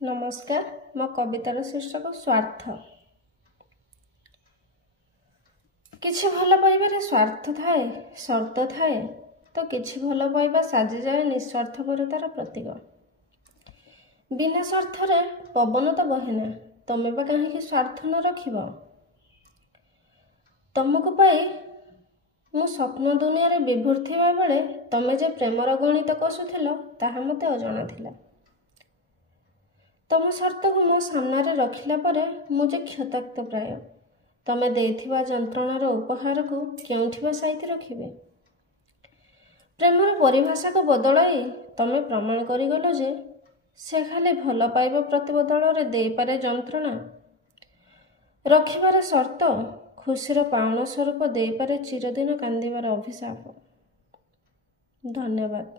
नमस्कार मो कवितार शीर्षक स्वार्थ। किछि भल पाइबारे स्वार्थ थाए शर्त थाए तो किछि भल पाइबा साजी जाए निस्वार्थपरतार प्रतीक। बिना स्वार्थरे पवन तो बहेना, तमे बा काहींकि स्वार्थ न रखिब। तुमको पाई मु स्वप्न दुनिया विभोर थिबा बेले तमे जे प्रेमर गणित कसुथिल ताहा मते अजଣା थिला। तुम स्वार्थ को मो सामने रखिला परे मुझे क्षताक्त प्राय तमे देइथिबा जंत्रणार उपहार को केउठिबा साइति रखिबे। प्रेमर परिभाषा को बदलाई तमे प्रमाण करिगलो जे से खाली भल पाइबा प्रति बदल रे देई पारे जंत्रणा, रखिबार शर्त खुशीर पाउण स्वरूप देई पारे चिरदिन कांदिबार अभिशाप। धन्यवाद।